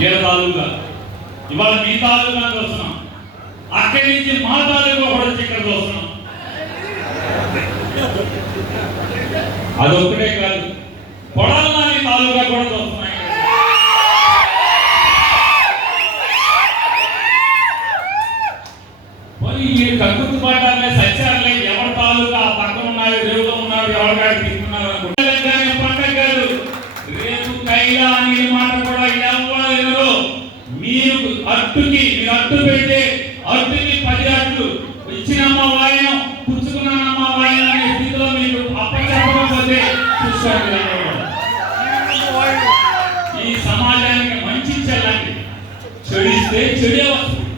ఏడు తాలూకా. ఇవాళ మీ తాలూకా వస్తున్నాం. అక్కడి నుంచి మా తాలూకా కూడా వచ్చి ఇక్కడ అది అదొక్కటే కాదు. కొడాలని తాలూకా కూడా చూస్తున్నాయి మరి ఈ కక్కుతు పాఠాలే సత్యాలే ఎవరి తాలూకా ఆ పక్కన ఉన్నారు దేవుడు ఉన్నారు ఎవరికాడికి తీసుకున్నారు అనుకుంటే పండగ కాదు. రేపు కైలా అని మాట కూడా ఎవరు ఎవరు మీరు అట్టుకి మీరు అట్టు పెడితే అట్టుకి పది అట్లు. ఇచ్చినమ్మ వాయనం పుచ్చుకున్నానమ్మ వాయనం అనే స్థితిలో మీరు అప్పచెప్పకపోతే చూసుకోండి ఈ సమాజానికి మంచి చెల్లండి చెడిస్తే చెడే వస్తుంది.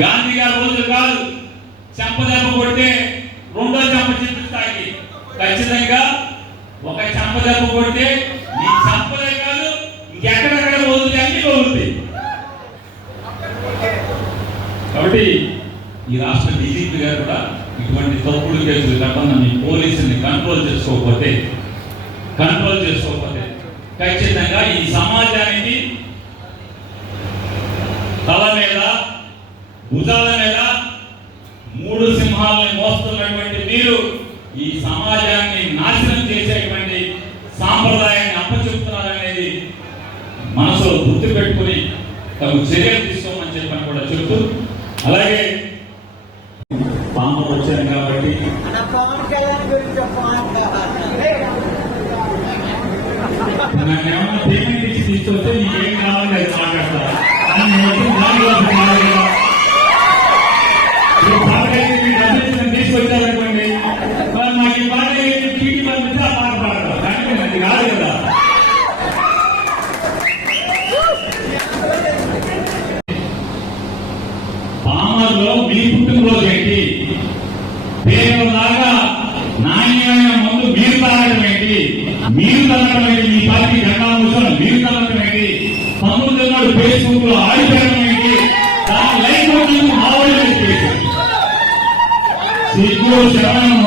గాంధీ గారు రోజు కాదు చెంపదెబ్బ కొడితే రెండో చెంప చూపిస్తాకి ఖచ్చితంగా ఒక చెంపదెబ్బ కొడితే కాబట్టి ఈ రాష్ట్ర డీజీపీ గారు కూడా ఇటువంటి తప్పుడు కేసులు కాకుండా మీ పోలీసుని కంట్రోల్ చేసుకోకపోతే కంట్రోల్ చేసుకోకపోతే ఖచ్చితంగా ఈ సమాజానికి తల మీద భుజాల మీద మూడు సింహాలను మోస్తున్నటువంటి మీరు ఈ సమాజాన్ని నాశనం చేసేటువంటి సాంప్రదాయాన్ని అప్పచెప్తున్నారనేది మనసులో గుర్తు పెట్టుకుని తగు చర్యలు తీసుకోమని చెప్పని కూడా చెప్తూ అలాగే పాము వచ్చాను కాబట్టి మన పవన్ కళ్యాణ్ గురించి పవన్ కళ్యాణ్ నన్ను ఏమన్నా పేమెంట్ ఇచ్చి తీసుకొస్తే నీకేం పామర్లో మీ పుట్టినరోజు ఏంటి? పేరులాగా నాణ్యమైన మందు మీరు తాగడం ఏంటి? మీరు తాగడం ఏంటి? మీ పార్టీ జెండా జెండాంశం మీరు తాగడం ఏంటి? పంతొమ్మిది నాడు ఫేస్బుక్లో ఆడిపోయడం ఏంటి? దాని లైఫ్ కొట్టింది మా వాళ్ళు చేసి సిగ్గు శ్రవణం